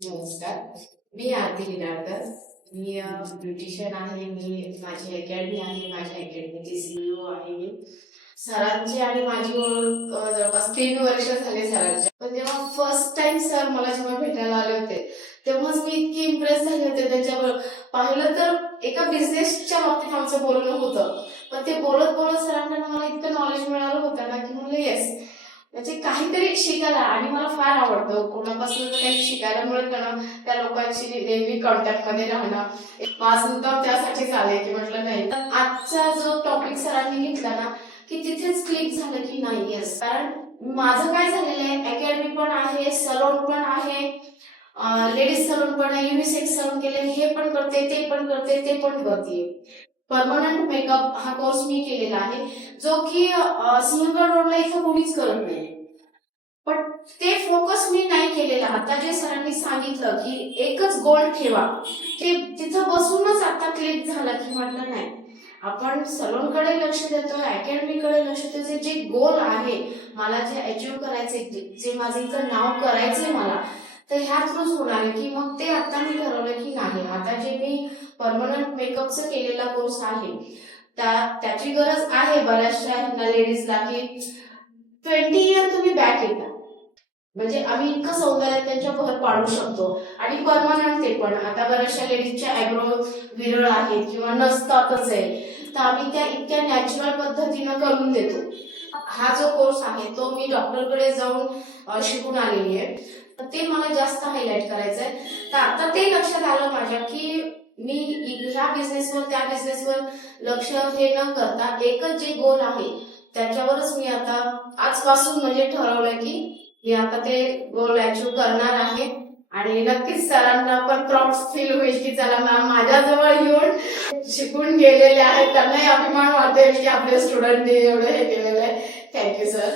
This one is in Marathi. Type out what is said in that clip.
नमस्कार, मी आरती गिराडकर. मी ब्युटिशियन आहे. माझी अकॅडमी आहे. माझ्या अकॅडमीची सीईओ आहे मी. सरांची आणि माझी ओळख जवळपास 3 वर्ष झाले सरांच्या. पण जेव्हा फर्स्ट टाइम सर मला जेव्हा भेटायला आले होते, तेव्हाच मी इतकी इम्प्रेस झाले होते त्यांच्यावर. पाहिलं तर एका बिझनेसच्या बाबतीत आमचं बोलणं होतं, पण ते बोलत बोलत सरांकडून मला इतकं नॉलेज मिळालं होतं ना की म्हणलं येस, म्हणजे काहीतरी शिकायला. आणि मला फार आवडतं कोणापासून जर काही शिकायला मिळतं ना, त्या लोकांशी नेहमी कॉन्टॅक्ट मध्ये राहणं. माझं मुद्दाम त्यासाठीच आले की म्हटलं नाही. तर आजचा जो टॉपिक सरांनी घेतला ना, की तिथेच क्लिक झालं की नाही येस. कारण माझं काय झालेलं आहे, अकॅडमी पण आहे, सलोन पण आहे, लेडीज सलोन पण आहे, युनिसेक्स सलोन केले, हे पण करते, ते पण करते, ते पण करते. परमनंट मेकअप हा कोर्स मी केलेला आहे, जो की सिंहगड रोडला इथं कोणीच करत नाही. पण ते फोकस मी नाही केलेला. आता जे सरांनी सांगितलं की एकच गोल ठेवा, ते तिथं बसूनच आता क्लिक झालं की म्हटलं नाही, आपण सलोनकडे लक्ष देतोय, अकॅडमीकडे लक्ष देतोय. जे गोल आहे मला, जे अचीव्ह करायचे, जे माझं इथं नाव करायचंय मला, तर ह्या थ्रूच होणार आहे. की मग ते आता मी ठरवलं की नाही, आता जे मी परमनंट मेकअपचा केलेला कोर्स आहे त्याची गरज आहे बऱ्याचशा लेडीजला, की 20 इयर तुम्ही बॅक येता, म्हणजे आम्ही इतकं सौंदर्यात त्यांच्या भर पाडू शकतो. आणि परमनंट ते पण. आता बऱ्याचशा लेडीजच्या आयब्रो विरळ आहेत किंवा नसतातच आहे, तर आम्ही त्या इतक्या नॅचरल पद्धतीनं करून देतो. हा जो कोर्स आहे तो मी डॉक्टरकडे जाऊन शिकून आलेली आहे, तर ते मला जास्त हायलाइट करायचं आहे. तर आता ते लक्षात आलं माझ्या की मी ह्या बिझनेसवर त्या बिझनेसवर लक्ष हे न करता एकच जे गोल आहे त्याच्यावरच मी आता आजपासून म्हणजे ठरवलं की मी आता ते गोल अचीव्ह करणार आहे. आणि नक्कीच सरांना पण प्राऊड फील होईल की चला मॅम माझ्याजवळ येऊन शिकून गेलेले आहेत, त्यांनाही अभिमान वाटेल की आपल्या स्टुडंटने एवढं हे केलेलं आहे. Thank you sir.